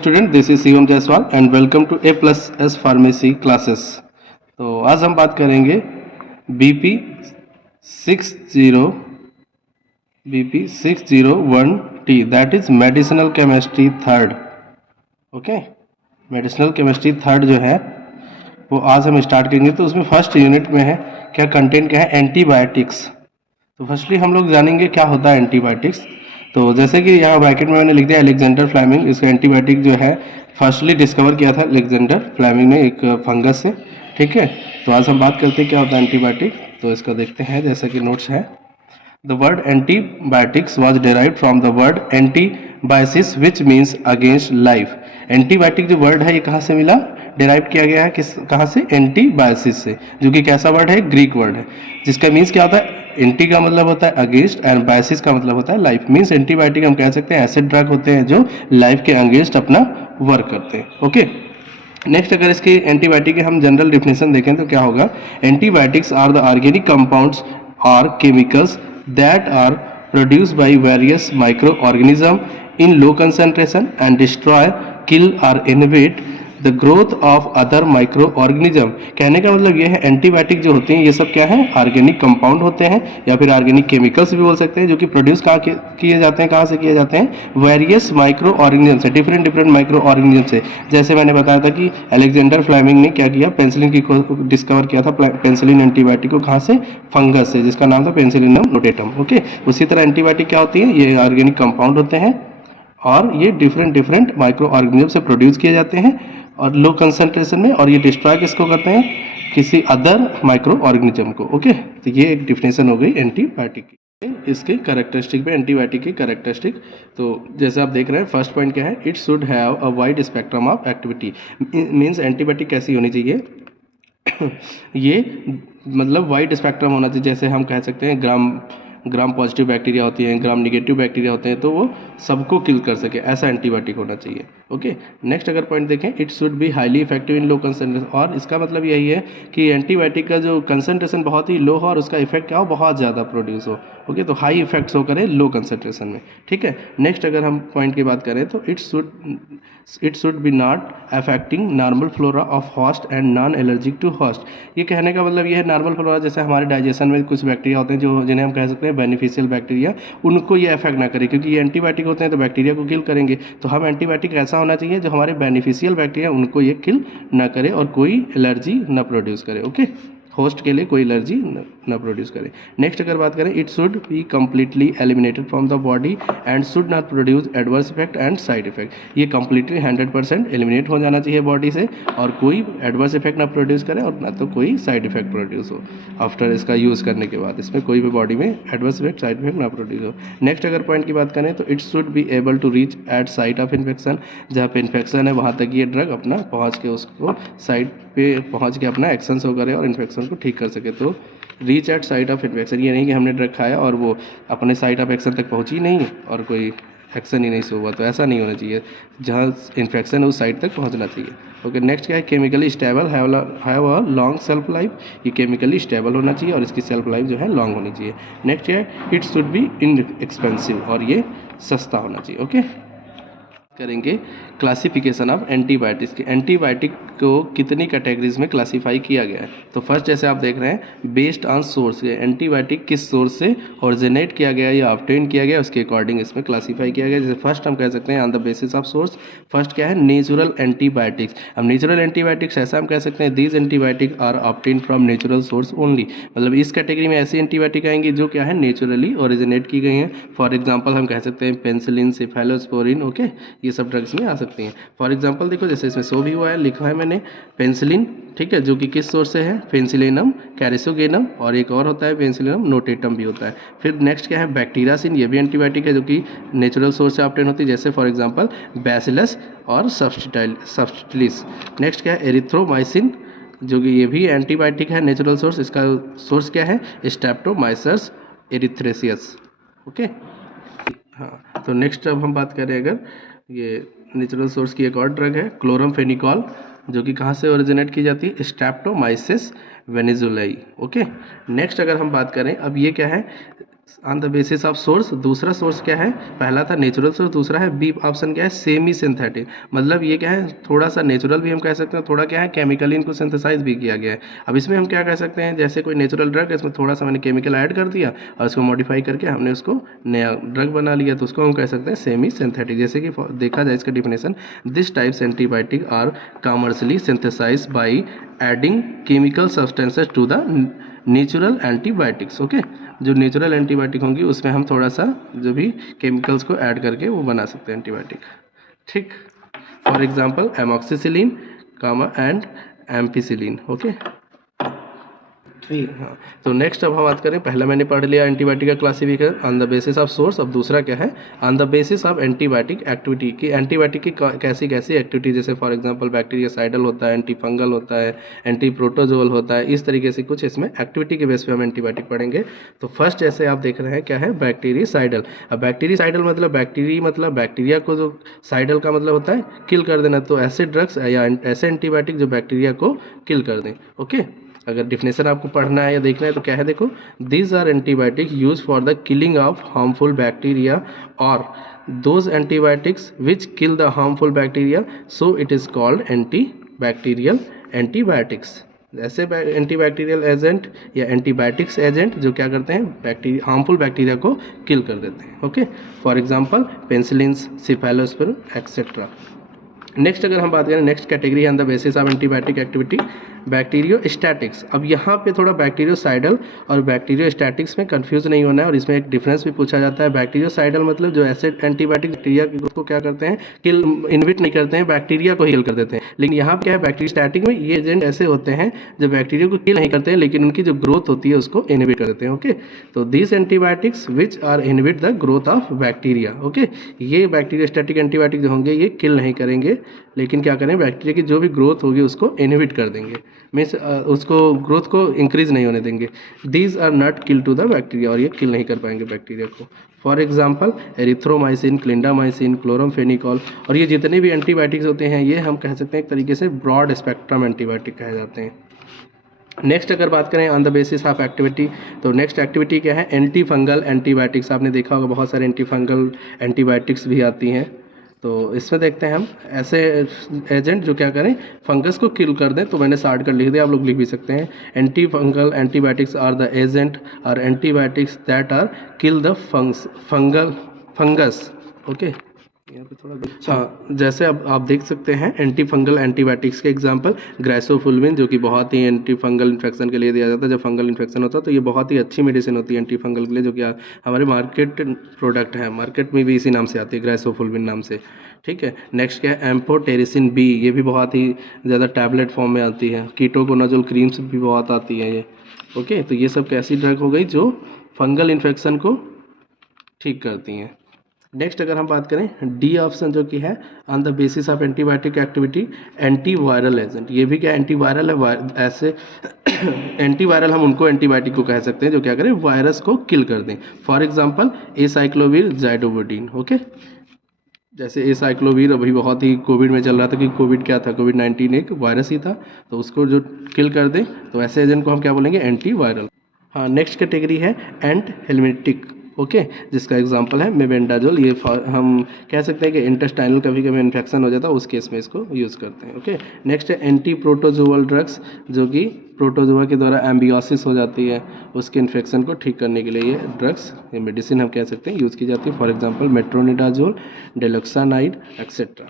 Student, this is Shivam Jaiswal and welcome to A plus S pharmacy classes. तो आज हम बात करेंगे BP 60 that is medicinal chemistry third. Okay, medicinal chemistry third जो है वो आज हम स्टार्ट करेंगे। तो उसमें फर्स्ट यूनिट में है क्या कंटेंट, क्या है एंटीबायोटिक्स। तो फर्स्टली हम लोग जानेंगे क्या होता है एंटीबायोटिक्स। तो जैसे कि यहाँ ब्रैकेट में मैंने लिख दिया अलेक्जेंडर फ्लेमिंग, इसका एंटीबायोटिक जो है फर्स्टली डिस्कवर किया था अलेक्जेंडर फ्लेमिंग ने एक फंगस से। ठीक है, तो आज हम बात करते हैं क्या होता है एंटीबायोटिक। तो इसका देखते हैं, जैसा कि नोट्स है। The word antibiotics was derived from the word antibiosis which means against life। Antibiotic जो वर्ड है ये कहाँ से मिला, डेराइव किया गया है किस, कहाँ से, एंटीबायोसिस से, जो कि कैसा वर्ड है, ग्रीक वर्ड है, जिसका मीन्स क्या होता है, एंटी का मतलब होता है अगेंस्ट एंड बायोसिस का मतलब होता है लाइफ। मीन्स एंटीबायोटिक हम कह सकते हैं ऐसे ड्रग होते हैं जो लाइफ के अगेंस्ट अपना वर्क करते हैं। ओके, नेक्स्ट अगर इसकी एंटीबायोटिक की हम जनरल डिफिनेशन देखें तो क्या होगा, antibiotics are the organic compounds और chemicals that are produced by various microorganisms in low concentration and destroy, kill or inhibit the growth of other microorganism। कहने का मतलब ये है एंटीबायोटिक जो होते हैं ये सब क्या है, ऑर्गेनिक कंपाउंड होते हैं या फिर ऑर्गेनिक केमिकल्स भी बोल सकते हैं, जो कि प्रोड्यूस कहाँ किए जाते हैं, कहाँ से किए जाते हैं, वेरियस माइक्रो ऑर्गेनिज्म से, डिफरेंट माइक्रो ऑर्गेनिज्म से। जैसे मैंने बताया था कि अलेक्जेंडर फ्लेमिंग ने क्या किया, पेंसिलिन की डिस्कवर किया था, पेंसिलिन एंटीबायोटिक को कहाँ से, फंगस से, जिसका नाम था पेंसिलिनम नोटेटम। ओके, उसी तरह एंटीबायोटिक क्या होती है, ये ऑर्गेनिक कंपाउंड होते हैं और ये डिफरेंट माइक्रो ऑर्गेनिज्म से प्रोड्यूस किए जाते हैं और लो कंसंट्रेशन में, और ये डिस्ट्रॉय किसको करते हैं, किसी अदर माइक्रो ऑर्गेनिज्म को। ओके, तो ये एक डिफिनेशन हो गई एंटीबायोटिक की। इसके कैरेक्टरिस्टिक पे, एंटीबायोटिक की कैरेक्टरिस्टिक। तो जैसे आप देख रहे हैं, फर्स्ट पॉइंट क्या है, it should have a wide spectrum of activity. Means antibiotic कैसी होनी चाहिए ये मतलब वाइड स्पेक्ट्रम होना चाहिए। जैसे हम कह सकते हैं ग्राम पॉजिटिव बैक्टीरिया होती हैं, ग्राम निगेटिव बैक्टीरिया होते हैं, तो वो सबको किल कर सके, ऐसा एंटीबायोटिक होना चाहिए। ओके, नेक्स्ट अगर पॉइंट देखें, it should be highly effective in low concentration. और इसका मतलब यही है कि एंटीबायोटिक का जो कंसंट्रेशन बहुत ही लो हो और उसका इफेक्ट क्या हो, बहुत ज़्यादा प्रोड्यूस हो। ओके, तो हाई इफेक्ट्स हो करे लो कंसंट्रेशन में। ठीक है, नेक्स्ट अगर हम पॉइंट की बात करें तो it should be not affecting normal flora of host and non allergic to host. ये कहने का मतलब ये है, नॉर्मल फ्लोरा जैसे हमारे डाइजेशन में कुछ बैक्टीरिया होते हैं जो जिन्हें हम कह सकते हैं बेनिफिशियल बैक्टीरिया, उनको ये अफेक्ट ना करे, क्योंकि ये एंटीबायोटिक होते हैं तो बैक्टीरिया को किल करेंगे। तो हम एंटीबायोटिक ऐसा होना चाहिए जो हमारे बेनिफिशियल बैक्टीरिया उनको ये किल ना करे और कोई एलर्जी ना प्रोड्यूस करे। ओके, होस्ट के लिए कोई एलर्जी ना प्रोड्यूस करे। नेक्स्ट अगर बात करें, it should be completely eliminated from the body and should not produce adverse effect and side effect. ये कम्प्लीटली 100% एलिमिनेट हो जाना चाहिए बॉडी से और कोई एडवर्स इफेक्ट ना प्रोड्यूस करे और ना तो कोई साइड इफेक्ट प्रोड्यूस हो आफ्टर इसका यूज़ करने के बाद। इसमें कोई भी बॉडी में एडवर्स इफेक्ट, साइड इफेक्ट ना प्रोड्यूस हो। नेक्स्ट अगर पॉइंट की बात करें तो it should be able to reach at site of infection. जहाँ पे इन्फेक्शन है वहाँ तक ये ड्रग अपना पहुँच के, उसको साइट पे पहुँच के अपना एक्शन शो करे और इन्फेक्शन को ठीक कर सके। तो reach at site of infection, ये नहीं कि हमने ड्रग खाया और वो अपने साइट ऑफ एक्शन तक पहुँची नहीं और कोई एक्शन ही नहीं शो हुआ, तो ऐसा नहीं होना चाहिए। जहाँ इन्फेक्शन है उस साइट तक पहुँचना चाहिए। ओके, नेक्स्ट क्या है, chemically stable have a long self life. ये केमिकली स्टेबल होना चाहिए और इसकी सेल्फ लाइफ जो है लॉन्ग होनी चाहिए। नेक्स्ट है, इट शुड बी इनएक्सपेंसिव, और ये सस्ता होना चाहिए। ओके, करेंगे क्लासिफिकेशन ऑफ एंटीबायोटिक्स की। एंटीबायोटिक को कितनी कैटेगरीज में क्लासीफाई किया गया है। तो फर्स्ट जैसे आप देख रहे हैं, बेस्ड ऑन सोर्स, एंटीबायोटिक किस सोर्स से ओरिजिनेट किया गया या ऑब्टेन किया गया उसके अकॉर्डिंग इसमें क्लासीफाई किया गया। जैसे फर्स्ट हम कह सकते हैं on the basis of source. First क्या है, नेचुरल एंटीबायोटिक्स। अब नेचुरल एंटीबायोटिक्स ऐसा हम कह सकते हैं, these antibiotic are obtain from natural source only. मतलब इस कैटेगरी में ऐसी एंटीबायोटिक आएंगी जो क्या है, नेचुरली ओरिजिनेट की गई हैं। फॉर एग्जाम्पल हम कह सकते हैं पेंसिलिन, सेफेलोस्पोरिन। ओके, ये सब ड्रग्स में आ सकती हैं। फॉर एग्जांपल देखो, जैसे इसमें शो भी हुआ है, लिखा है मैंने पेंसिलिन, ठीक है, जो कि किस सोर्स से है, पेंसिलिनम कैरिसोगेनम, और एक और होता है पेंसिलिनम नोटेटम भी होता है। फिर नेक्स्ट क्या है, बैक्टीरियासिन, ये भी एंटीबायोटिक है जो कि नेचुरल सोर्स से ऑब्टेन होती है, जैसे फॉर एग्जांपल बैसिलस और सब्स्टिलिस। नेक्स्ट क्या है, एरिथ्रोमाइसिन, जो कि ये भी एंटीबायोटिक है, नेचुरल सोर्स। इसका सोर्स क्या है, स्ट्रेप्टोमाइसस एरिथ्रेसियस। ओके, हाँ, तो नेक्स्ट अब हम बात करें, अगर ये नेचुरल सोर्स की एक और ड्रग है क्लोरमफेनिकॉल, जो कि कहाँ से ओरिजिनेट की जाती है, स्ट्रेप्टोमाइसिस वेनेजुलाई। ओके, नेक्स्ट अगर हम बात करें, अब ये क्या है, on the basis of source, दूसरा सोर्स क्या है, पहला था नेचुरल सोर्स, दूसरा है बी ऑप्शन क्या है, सेमी सिंथेटिक। मतलब ये क्या है, थोड़ा सा नेचुरल भी हम कह सकते हैं, थोड़ा क्या है केमिकली इनको सिंथेसाइज भी किया गया है। अब इसमें हम क्या कह सकते हैं, जैसे कोई नेचुरल ड्रग है, इसमें थोड़ा सा मैंने केमिकल ऐड कर दिया और उसको मॉडिफाई करके हमने उसको नया ड्रग बना लिया, तो उसको हम कह सकते हैं सेमी सिंथेटिक। जैसे कि देखा जाए इसका definition, this types antibiotic are commercially synthesise by adding chemical substances to the natural antibiotics. Okay, जो नेचुरल एंटीबायोटिक होंगी उसमें हम थोड़ा सा जो भी केमिकल्स को ऐड करके वो बना सकते हैं एंटीबायोटिक। ठीक, for example amoxicillin comma and ampicillin. Okay, ठीक, हाँ। तो नेक्स्ट अब हम बात करें, पहला मैंने पढ़ लिया एंटीबायोटिक का classification on the basis of source. अब दूसरा क्या है, on the basis of antibiotic activity, की एंटीबायोटिक की कैसी कैसी एक्टिविटी, जैसे फॉर एग्जांपल बैक्टीरियासाइडल होता है, एंटी फंगल होता है, एंटी प्रोटोजोअल होता है, इस तरीके से कुछ इसमें एक्टिविटी के बेस पे हम एंटीबायोटिक पढ़ेंगे। तो फर्स्ट जैसे आप देख रहे हैं क्या है, बैक्टीरियासाइडल। अब बैक्टीरियासाइडल मतलब बैक्टीरिया को, जो साइडल का मतलब होता है किल कर देना, तो ऐसे ड्रग्स या ऐसे एंटीबायोटिक जो बैक्टीरिया को किल कर दें। ओके, अगर डिफिनेशन आपको पढ़ना है या देखना है तो क्या है, देखो, these are antibiotic use for the killing of harmful bacteria और those antibiotics which kill the harmful bacteria, so it is called anti bacterial antibiotics. ऐसे एंटीबैक्टीरियल एजेंट या एंटीबायोटिक्स एजेंट जो क्या करते हैं, बैक्टीरिया, हार्मफुल बैक्टीरिया को kill कर देते हैं। Okay, for example penicillin, cephalosporin etcetera. Next अगर हम बात करें, नेक्स्ट कैटेगरी है on the basis of antibiotic activity bacteriostatics. अब यहाँ पे थोड़ा बैक्टीरियोसाइडल और बैक्टीरियोस्टैटिक्स में कंफ्यूज नहीं होना है, और इसमें एक डिफरेंस भी पूछा जाता है। बैक्टीरियोसाइडल मतलब जो ऐसे एंटीबायोटिक बैक्टीरिया को क्या करते हैं, किल, इनहिबिट नहीं करते हैं, बैक्टीरिया को किल कर देते हैं। लेकिन यहाँ क्या है, बैक्टीरियोस्टैटिक में ये एजेंट ऐसे होते हैं जो बैक्टीरिया को किल नहीं करते हैं, लेकिन उनकी जो ग्रोथ होती है उसको इनहिबिट कर देते हैं। ओके, तो this antibiotics which are inhibit the growth of bacteria. Okay, ये बैक्टीरियोस्टैटिक एंटीबायोटिक जो होंगे ये किल नहीं करेंगे, लेकिन क्या करें, बैक्टीरिया की जो भी ग्रोथ होगी उसको इनहिबिट कर देंगे, मीन्स उसको ग्रोथ को इंक्रीज नहीं होने देंगे। These are not kill to the bacteria, और ये किल नहीं कर पाएंगे बैक्टीरिया को। For example erythromycin, clindamycin, chloramphenicol, और ये जितने भी एंटीबायोटिक्स होते हैं ये हम कह सकते हैं एक तरीके से ब्रॉड स्पेक्ट्रम एंटीबायोटिक कहे जाते हैं। नेक्स्ट अगर बात करें on the basis of activity, तो नेक्स्ट एक्टिविटी क्या है, एंटी फंगल एंटीबायोटिक्स। आपने देखा होगा बहुत सारे एंटी फंगल एंटीबायोटिक्स भी आती हैं, तो इसमें देखते हैं हम ऐसे एजेंट जो क्या करें, फंगस को किल कर दें। तो मैंने शॉर्ट कर लिख दिया, आप लोग लिख भी सकते हैं, anti fungal antibiotics are the agent और antibiotics that are kill the fungus. Okay, यहाँ पे थोड़ा अच्छा, जैसे अब आप देख सकते हैं एंटी फंगल एंटीबायोटिक्स के एग्जांपल, ग्राइसोफुल्विन जो कि बहुत ही एंटी फंगल इन्फेक्शन के लिए दिया जाता है। जब फंगल इन्फेक्शन होता है तो ये बहुत ही अच्छी मेडिसिन होती है एंटी फंगल के लिए, जो कि हमारे मार्केट प्रोडक्ट है, मार्केट में भी इसी नाम से आती है, ग्राइसोफुल्विन नाम से। ठीक है, नेक्स्ट क्या है, एम्फोटेरिसिन बी, ये भी बहुत ही ज़्यादा टैबलेट फॉर्म में आती है। कीटोकोनाजोल क्रीम्स भी बहुत आती हैं ये। ओके, तो ये सब कैसी ड्रग हो गई जो फंगल इन्फेक्शन को ठीक करती हैं। नेक्स्ट अगर हम बात करें डी ऑप्शन जो कि है on the basis of antibiotic activity antiviral agent. ये भी क्या एंटीवायरल है, ऐसे एंटीवायरल हम उनको एंटीबायोटिक को कह सकते हैं जो क्या करें, वायरस को किल कर दें। For example acyclovir zidovudine. Okay, जैसे एसाइक्लोविर अभी बहुत ही कोविड में चल रहा था कि कोविड क्या था, कोविड-19 एक वायरस ही था, तो उसको जो किल कर दें तो ऐसे एजेंट को हम क्या बोलेंगे, एंटीवायरल। हाँ, नेक्स्ट कैटेगरी है एंट हेलमिटिक। ओके, जिसका एग्जांपल है मेबेंडाजोल। ये हम कह सकते हैं कि इंटेस्टाइनल कभी कभी इन्फेक्शन हो जाता है उस केस में इसको यूज़ करते हैं। ओके, नेक्स्ट है एंटी प्रोटोजोअल ड्रग्स, जो कि प्रोटोजोआ के द्वारा एम्बियोसिस हो जाती है, उसके इन्फेक्शन को ठीक करने के लिए ये ड्रग्स, ये मेडिसिन हम कह सकते हैं यूज़ की जाती है। For example metronidazole, diloxanide etcetera.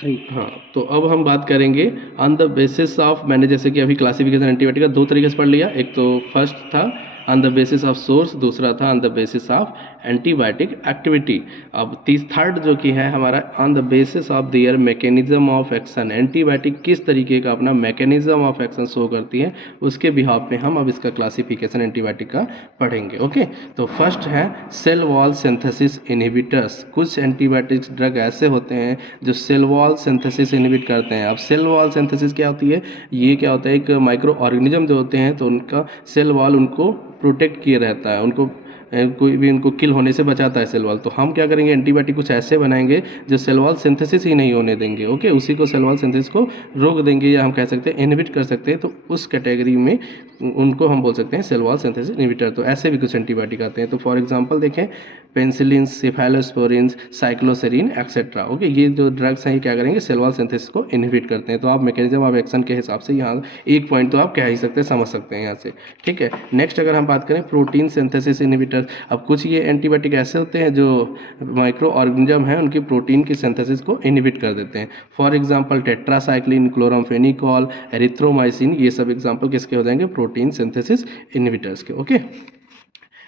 ठीक, हाँ, तो अब हम बात करेंगे ऑन द बेसिस ऑफ, मैंने जैसे कि अभी क्लासिफिकेशन एंटीबायोटिक का दो तरीके से पढ़ लिया, एक तो फर्स्ट था on the basis of source, दूसरा था on the basis of antibiotic activity. अब थर्ड जो कि है हमारा on the basis of their mechanism of action, antibiotic किस तरीके का अपना मैकेनिज्म ऑफ एक्शन शो करती है, उसके बिहाफ में हम अब इसका क्लासिफिकेशन एंटीबायोटिक का पढ़ेंगे। ओके, तो फर्स्ट है सेल वॉल सिंथेसिस इनहिबिटर्स। कुछ एंटीबायोटिक्स ड्रग ऐसे होते हैं जो सेल वॉल सिंथेसिस इनहिबिट करते हैं। अब सेल वॉल सिंथेसिस क्या होती है, ये क्या होता है, एक माइक्रो ऑर्गेनिज्म जो होते हैं तो उनका सेल वॉल उनको प्रोटेक्ट किए रहता है, उनको कोई भी उनको किल होने से बचाता है सेल वॉल। तो हम क्या करेंगे, एंटीबायोटिक कुछ ऐसे बनाएंगे जो सेल वॉल सिंथेसिस ही नहीं होने देंगे। ओके, उसी को सेल वॉल सिंथेसिस को रोक देंगे, या हम कह सकते हैं इनहिबिट कर सकते हैं। तो उस कैटेगरी में उनको हम बोल सकते हैं सेल वॉल सिंथेसिस इनहिबिटर। तो ऐसे भी कुछ एंटीबायोटिक आते हैं। तो फॉर एग्जांपल देखें, penicillin, cephalosporin, cycloserine etcetera. Okay, ये जो ड्रग्स हैं ये क्या करेंगे, सेल वॉल सिंथेसिस को इनहिबिट करते हैं। तो आप मैकेनिज्म ऑफ एक्शन के हिसाब से यहाँ एक पॉइंट तो आप कह ही सकते हैं, समझ सकते हैं यहाँ से। ठीक है, नेक्स्ट अगर हम बात करें प्रोटीन सिंथेसिस इनहिबिटर। अब कुछ ये एंटीबायोटिक ऐसे होते हैं जो माइक्रो ऑर्गेनिज्म हैं उनकी प्रोटीन की सिंथेसिस को इनहिबिट कर देते हैं। For example tetracycline, chloramphenicol, erythromycin, ये सब एग्जांपल किसके हो जाएंगे, प्रोटीन सिंथेसिस इनहिबिटर्स के। ओके,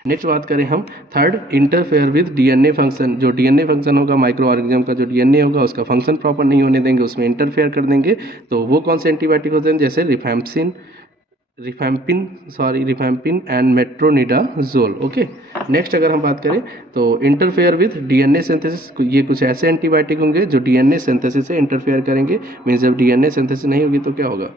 नेक्स्ट बात करें हम third, interfere with DNA function. जो डीएनए फंक्शन होगा माइक्रो ऑर्गेनिज्म का, जो डीएनए होगा उसका फंक्शन प्रॉपर नहीं होने देंगे, उसमें इंटरफेयर कर देंगे। तो वो कौन से एंटीबायोटिक होते हैं, जैसे rifampin and metronidazole. Okay, next अगर हम बात करें तो इंटरफेयर विद डीएनए सिंथेसिस, ये कुछ ऐसे एंटीबायोटिक होंगे जो डीएनए सिंथेसिस से इंटरफेयर करेंगे। मीन्स जब डीएनए सिंथेसिस नहीं होगी तो क्या होगा,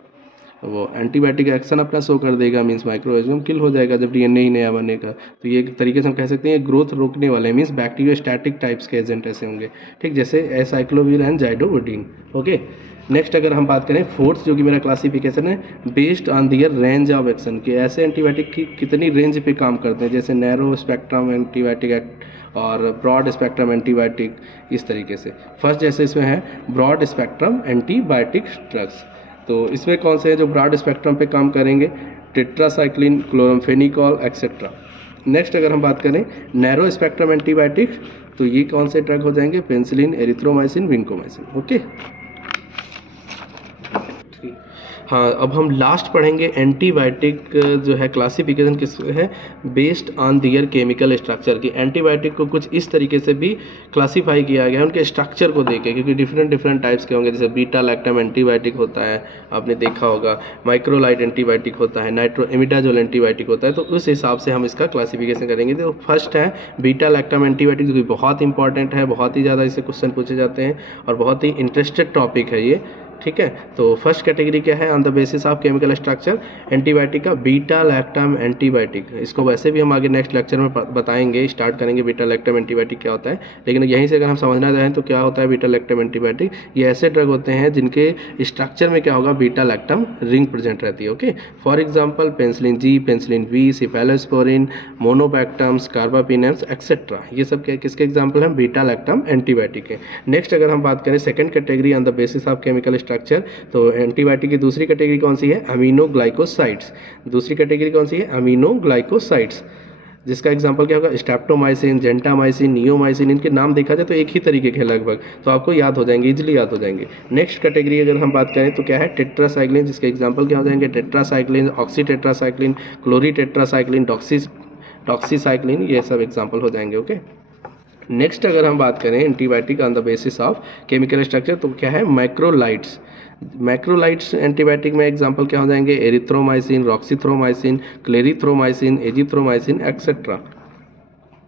वो एंटीबायोटिक एक्शन अपना शो कर देगा, मीन्स माइक्रोऑर्गेनिज्म किल हो जाएगा जब डीएनए ही नया बनेगा। तो ये एक तरीके से हम कह सकते हैं ग्रोथ रोकने वाले, मीन्स बैक्टीरियोस्टैटिक टाइप्स के एजेंट ऐसे होंगे। ठीक, जैसे एसाइक्लोविर एंड जाइडोवोडिन। ओके, नेक्स्ट अगर हम बात करें फोर्थ, जो कि मेरा क्लासिफिकेशन है based on their range of action, के ऐसे एंटीबायोटिक की कितनी रेंज पे काम करते हैं, जैसे नैरो स्पेक्ट्रम एंटीबायोटिक और ब्रॉड स्पेक्ट्रम एंटीबायोटिक, इस तरीके से। फर्स्ट जैसे इसमें है ब्रॉड स्पेक्ट्रम एंटीबायोटिक ड्रग्स। तो इसमें कौन से हैं जो ब्रॉड स्पेक्ट्रम पे काम करेंगे, टेट्रासाइक्लिन, क्लोरामफेनिकॉल एक्सेट्रा। नेक्स्ट अगर हम बात करें नैरो स्पेक्ट्रम एंटीबायोटिक, तो ये कौन से ड्रग हो जाएंगे, पेनिसिलिन, एरिथ्रोमाइसिन, विंकोमाइसिन। ओके, हाँ, अब हम लास्ट पढ़ेंगे एंटीबायोटिक जो है क्लासिफिकेशन किस है, based on their chemical structure की। एंटीबायोटिक को कुछ इस तरीके से भी क्लासीफाई किया गया है उनके स्ट्रक्चर को देके, क्योंकि डिफरेंट टाइप्स के होंगे। जैसे बीटा लैक्टम एंटीबायोटिक होता है, आपने देखा होगा, माइक्रोलाइट एंटीबायोटिक होता है, नाइट्रोइमिडाजोल एंटीबायोटिक होता है। तो उस हिसाब से हम इसका क्लासिफिकेशन करेंगे। तो फर्स्ट है बीटा लैक्टम एंटीबायोटिक, जो कि बहुत इंपॉर्टेंट है, बहुत ही ज़्यादा इससे क्वेश्चन पूछे जाते हैं और बहुत ही इंटरेस्टेड टॉपिक है ये। ठीक है, तो फर्स्ट कैटेगरी क्या है, on the basis of chemical structure antibiotic का बीटा लैक्टम एंटीबायोटिक। इसको वैसे भी हम आगे नेक्स्ट लेक्चर में बताएंगे, स्टार्ट करेंगे बीटा लैक्टम एंटीबायोटिक क्या होता है। लेकिन यहीं से अगर हम समझना चाहें तो क्या होता है बीटा लैक्टम एंटीबायोटिक, ये ऐसे ड्रग होते हैं जिनके स्ट्रक्चर में क्या होगा, बीटा लैक्टम रिंग प्रेजेंट रहती है। Okay, for example penicillin G, penicillin V, cephalosporin, monobactams, carbapenems etcetera, ये सब क्या किसके एग्जाम्पल हैं, बीटा लैक्टम एंटीबायोटिक है। नेक्स्ट अगर हम बात करें second category on the basis of chemical structure, तो एंटीबायोटिक की दूसरी कैटेगरी कौन सी है, अमीनोग्लाइकोसाइड्स। दूसरी कैटेगरी कौन सी है, अमीनोग्लाइकोसाइड्स, जिसका एग्जांपल क्या होगा, स्ट्रेप्टोमाइसिन, जेंटामाइसिन, नियोमाइसिन। इनके नाम देखा जाए तो एक ही तरीके के लगभग, तो आपको याद हो जाएंगे, इजीली याद हो जाएंगे। नेक्स्ट कैटेगरी अगर हम बात करें तो क्या है, टेट्रासाइक्लिन, जिसके एग्जांपल क्या हो जाएंगे, टेट्रासाइक्लिन, ऑक्सीटेट्रासाइक्लिन, क्लोरीटेट्रासाइक्लिन, डॉक्सीसाइक्लिन, ये सब एग्जांपल हो जाएंगे। ओके, नेक्स्ट अगर हम बात करें antibiotic on the basis of chemical structure, तो क्या है, मैक्रोलाइट्स। मैक्रोलाइट्स एंटीबायोटिक में एग्जांपल क्या हो जाएंगे, erythromycin, roxithromycin, clarithromycin, azithromycin etcetera.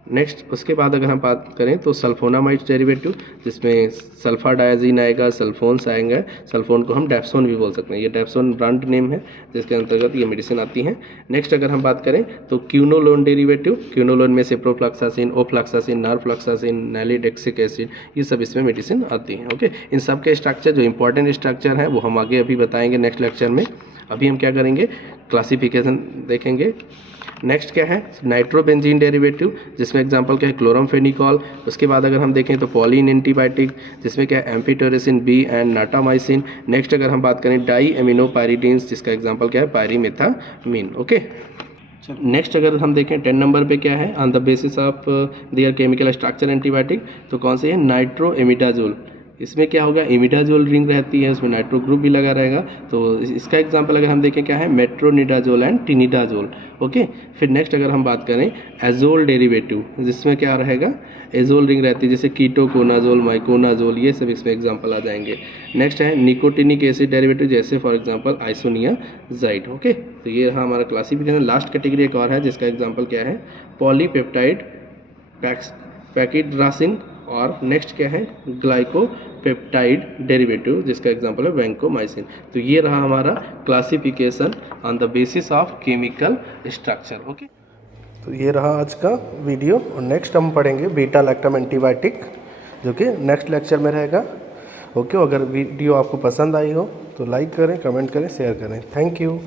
Next उसके बाद अगर हम बात करें तो सल्फोनामाइड डेरिवेटिव, जिसमें सल्फा डायाजीन आएगा, सल्फोन्स आएंगे। सल्फोन को हम डेप्सोन भी बोल सकते हैं, ये डेप्सोन ब्रांड नेम है जिसके अंतर्गत ये मेडिसिन आती हैं। नेक्स्ट अगर हम बात करें तो क्यूनोलोन डेरिवेटिव, क्यूनोलोन में सिप्रोफ्लॉक्सासिन, ओफ्लॉक्सासिन, नारफ्लॉक्सासिन, नैलिडेक्सिक एसिड, ये सब इसमें मेडिसिन आती हैं। ओके, इन सब के स्ट्रक्चर जो इंपॉर्टेंट स्ट्रक्चर हैं वो हम आगे अभी बताएंगे नेक्स्ट लेक्चर में। अभी हम क्या करेंगे, क्लासिफिकेशन देखेंगे। नेक्स्ट क्या है, नाइट्रोबेंजीन डेरिवेटिव, जिसमें एग्जांपल क्या है, क्लोरामफेनिकॉल। उसके बाद अगर हम देखें तो पॉलीन एंटीबायोटिक, जिसमें क्या है, एम्फिटेरेसिन बी एंड नाटामाइसिन। नेक्स्ट अगर हम बात करें डाई एमिनोपायरिडीन्स, जिसका एग्जांपल क्या है, पायरीमेथामीन। ओके, नेक्स्ट अगर हम देखें 10 नंबर पे क्या है, on the basis of their chemical structure antibiotic, तो कौन सी है, नाइट्रोइमिडाजोल। इसमें क्या होगा, इमिडाजोल रिंग रहती है, उसमें नाइट्रो ग्रुप भी लगा रहेगा। तो इसका एग्जांपल अगर हम देखें क्या है, मेट्रोनिडाजोल एंड टिनिडाजोल। ओके, फिर नेक्स्ट अगर हम बात करें एजोल डेरिवेटिव, जिसमें क्या रहेगा, एजोल रिंग रहती है, जैसे कीटोकोनाजोल, माइकोनाजोल, ये सब इसमें एग्जांपल आ जाएंगे। नेक्स्ट है निकोटिनिक एसिड डेरिवेटिव, जैसे फॉर एग्जांपल आइसोनियाजाइड। ओके, तो ये रहा हमारा क्लासिफिकेशन। लास्ट कैटेगरी एक और है जिसका एग्जांपल क्या है, पॉलीपेप्टाइड पैकिड्रासिन, और नेक्स्ट क्या है, ग्लाइकोपेप्टाइड डेरिवेटिव, जिसका एग्जांपल है वैंकोमाइसिन। तो ये रहा हमारा classification on the basis of chemical structure. Okay, तो ये रहा आज का वीडियो और नेक्स्ट हम पढ़ेंगे बीटा लैक्टम एंटीबायोटिक जो कि नेक्स्ट लेक्चर में रहेगा। ओके, अगर वीडियो आपको पसंद आई हो तो लाइक करें, कमेंट करें, शेयर करें। Thank you.